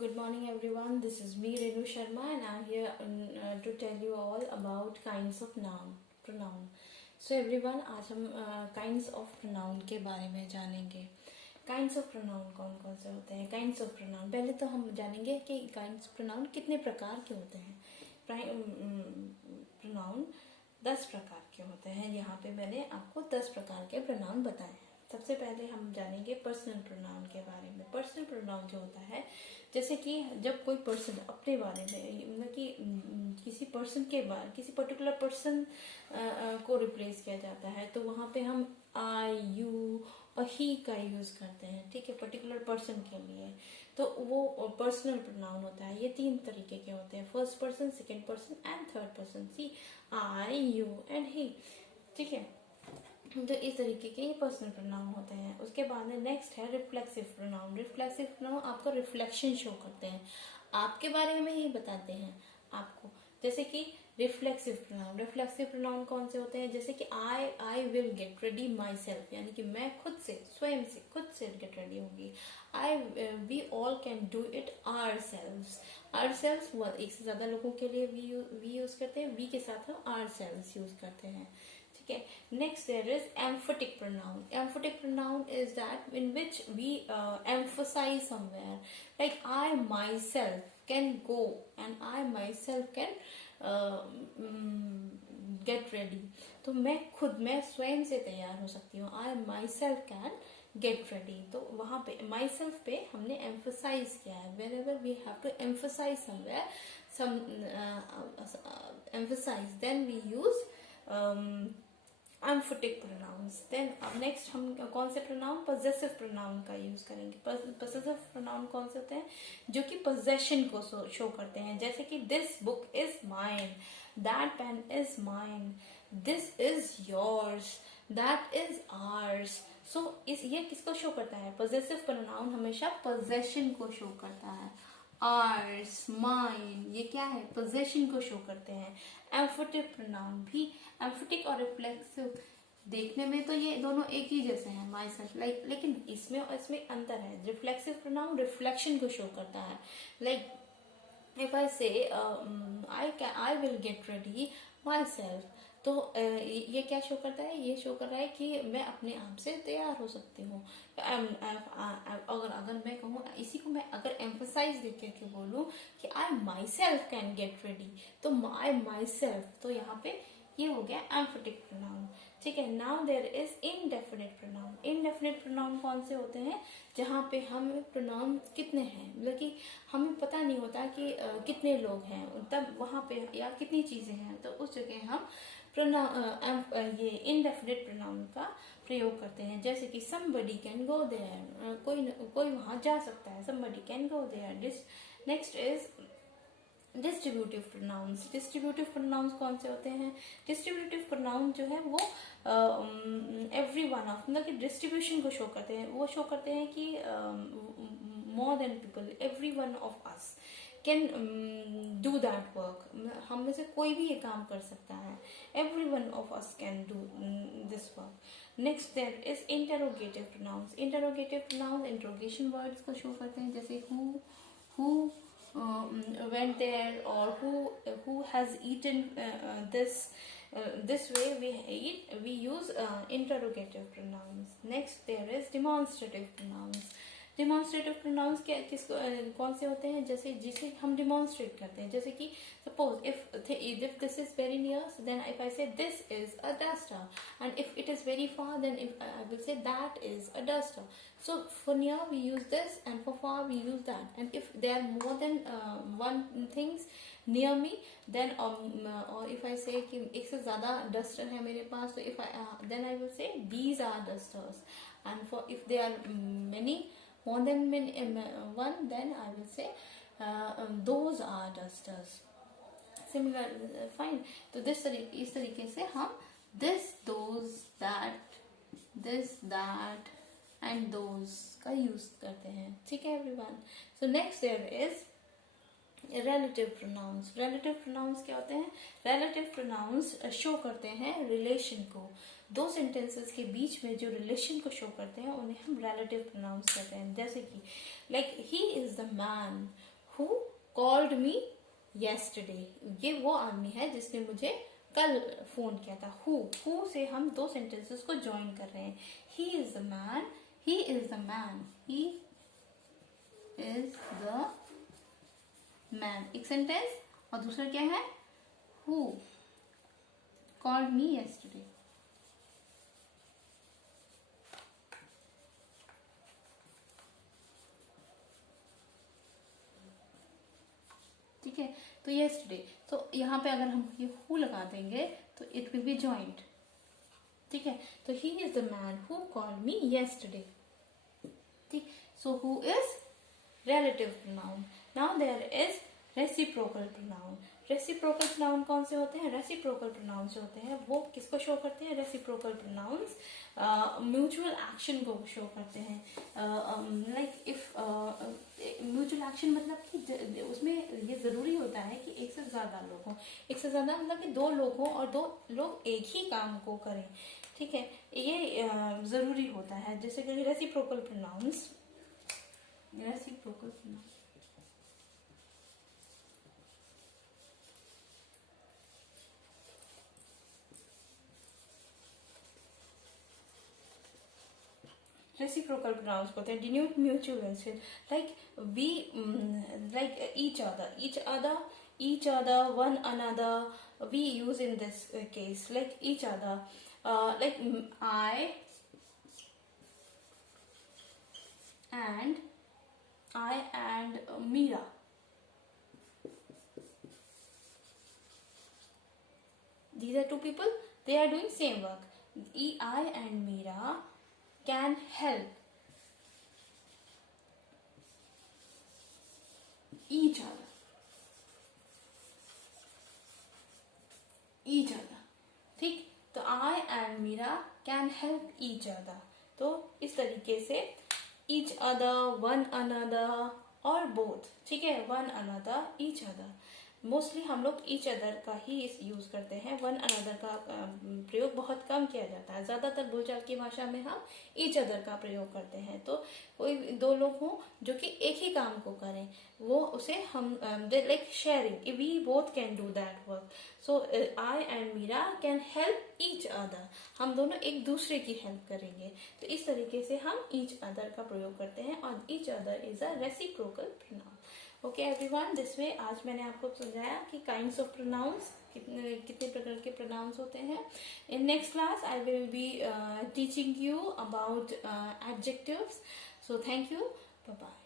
Good morning everyone, this is me Renu Sharma and I'm here to tell you all about kinds of pronoun. So everyone, आज हम kinds of pronoun के बारे में जानेंगे. Kinds of pronoun कौन कौन से होते हैं? Kinds of pronoun, पहले तो हम जानेंगे कि kinds of pronoun कितने प्रकार के होते हैं. Pronoun 10 प्रकार के होते हैं. यहाँ पे मैंने आपको 10 प्रकार के pronoun बताए हैं. सबसे पहले हम जानेंगे पर्सनल प्रोनाउन के बारे में. पर्सनल प्रोनाउन जो होता है, जैसे कि जब कोई पर्सन अपने बारे में, मतलब कि किसी पर्सन के बारे, किसी पर्टिकुलर पर्सन को रिप्लेस किया जाता है, तो वहाँ पे हम आई, यू और ही का यूज करते हैं. ठीक है, पर्टिकुलर पर्सन के लिए. तो वो पर्सनल प्रोनाउन होता है. ये 3 तरीके के होते हैं: first person, second person and third person. See, I, you and he. ठीक है, तो इस तरीके के ये पर्सनल प्रोनाउन होते हैं. उसके बाद में नेक्स्ट है रिफ्लेक्सिव प्रोनाउन. रिफ्लेक्सिव प्रोनाउन आपका रिफ्लेक्शन शो करते हैं, आपके बारे में ही बताते हैं आपको. जैसे कि रिफ्लेक्सिव प्रोनाउन कौन से होते हैं? जैसे कि I will get ready myself, यानी कि मैं खुद से, स्वयं से, खुद से गेट रेडी होगी. We all can do it ourselves एक से ज्यादा लोगों के लिए वी यूज करते हैं. वी के साथ हम आवर सेल्व्स यूज करते हैं. Okay. Next there is emphatic pronoun. Emphatic pronoun is that in which we emphasize somewhere. Like I myself can go and I myself can get ready. तो मैं स्वयं से तैयार हो सकती हूँ. I myself can get ready. तो वहाँ पे myself पे हमने emphasize किया है. Whenever we have to emphasize somewhere, emphasize, then we use emphatic pronouns. Then next हम कौन से pronoun? possessive pronoun का यूज करेंगे. possessive pronoun कौन से होते हैं? जो कि possession को शो करते हैं. जैसे कि this book is mine, that pen is mine, this is yours, that is ours. So ये किसको शो करता है? possessive pronoun हमेशा possession को शो करता है. ours, mine, ये क्या है? possession को शो करते हैं. emphatic pronoun भी, emphatic और reflexive देखने में तो ये दोनों एक ही जैसे हैं, myself, लेकिन इसमें अंतर है. reflexive pronoun reflection को शो करता है. like if I say I will get ready myself, तो ये क्या शो करता है? ये शो कर रहा है कि मैं अपने आप से तैयार हो सकती हूँ. अगर मैं कहूँ, इसी को मैं अगर एम्फसाइज देके के बोलूँ कि I myself can get ready, तो आई माई सेल्फ, तो यहाँ पे ये हो गया एम्फेटिक प्रोनाउन. ठीक है. Now there is indefinite pronoun. Indefinite pronoun कौन से होते हैं? जहाँ पे हम प्रोनाउन कितने हैं, मतलब कि हमें पता नहीं होता कि कितने लोग हैं, तब वहाँ पे, या कितनी चीजें हैं, तो उस जगह हम ये इनडेफिनिट प्रोनाउन का प्रयोग करते हैं. जैसे कि somebody can go there, कोई वहां जा सकता है. somebody can go there. Next is distributive pronounce. Distributive pronounce कौन से होते हैं? डिस्ट्रीब्यूटिव प्रोनाउन जो है वो एवरी वन ऑफ, मतलब कि डिस्ट्रीब्यूशन को शो करते हैं. वो शो करते हैं कि more than people, every one of us can do that work. हम में से कोई भी ये काम कर सकता है. Every one of us can do this work. Next there is interrogative pronouns. Interrogative pronouns interrogation words को शो करते हैं. जैसे who went there, or who has eaten this way we use interrogative pronouns. Next there is demonstrative pronouns. Demonstrative pronounce कौन से होते हैं? जिसे हम डिमॉन्स्ट्रेट करते हैं. जैसे कि suppose if this is very near, then if I say this is a duster, and if it is very far, then I will say that is a duster. So for near we use this, and for far we use that. And if there are more than one things near me, then or if I say कि एक से ज्यादा duster है मेरे पास, तो then I will say these are dusters. And for if there are many, more than one, then I will say those are dusters. Similar, fine. तो इस तरीके से हम this, those, that and those का use करते हैं. ठीक है everyone. So next there is relative pronouns. relative pronouns क्या होते हैं? relative pronouns शो करते हैं रिलेशन को. दो सेंटेंसेस के बीच में जो रिलेशन को शो करते हैं उन्हें हम relative pronouns कहते हैं. जैसे कि like he is the man who called me yesterday, ये वो आदमी है जिसने मुझे कल फोन किया था। हु से हम दो सेंटेंसेस को ज्वाइन कर रहे हैं। He is the man, he is the man, he is the man, एक सेंटेंस। और दूसरा क्या है, हु कॉल्ड मी yesterday। ठीक है, तो yesterday, तो यहाँ पे अगर हम ये हु लगा देंगे तो इट विल बी जॉइंट। ठीक है, तो he is the man who called me yesterday। ठीक, so who is relative pronoun। Now there is reciprocal pronoun। reciprocal pronoun कौन से होते हैं? reciprocal pronouns जो होते हैं वो किसको शो करते हैं? reciprocal pronouns म्यूचुअल एक्शन को शो करते हैं। लाइक इफ म्यूचुअल एक्शन मतलब कि उसमें ये जरूरी होता है कि एक से ज्यादा लोग हों। एक से ज्यादा मतलब कि दो लोग हों और दो लोग एक ही काम को करें। ठीक है, ये जरूरी होता है। जैसे कि reciprocal pronouns, reciprocal pronouns, reciprocal pronouns होते हैं denote mutual action, like we, like each other, one another, we use in this case, like each other, like I and Mira, these are two people, they are doing same work. I and Mira can help each other, ठीक। तो I and Mira can help each other, तो इस तरीके से each other, one another और both, ठीक है, one another, each other। Mostly हम लोग each other का ही यूज करते हैं। one another का प्रयोग बहुत कम किया जाता है। ज्यादातर बोलचाल की भाषा में हम each other का प्रयोग करते हैं। तो कोई दो लोग हों जो कि एक ही काम को करें, वो उसे हम like sharing, we both can do that work. So I and Meera can help each other, हम दोनों एक दूसरे की हेल्प करेंगे। तो इस तरीके से हम ईच अदर का प्रयोग करते हैं और each other is a reciprocal pronoun. Okay everyone, this way आज मैंने आपको समझाया कि काइंड्स ऑफ प्रोनाउंस, कितने प्रकार के प्रोनाउंस होते हैं। In next class I will be teaching you about adjectives. So thank you, bye bye.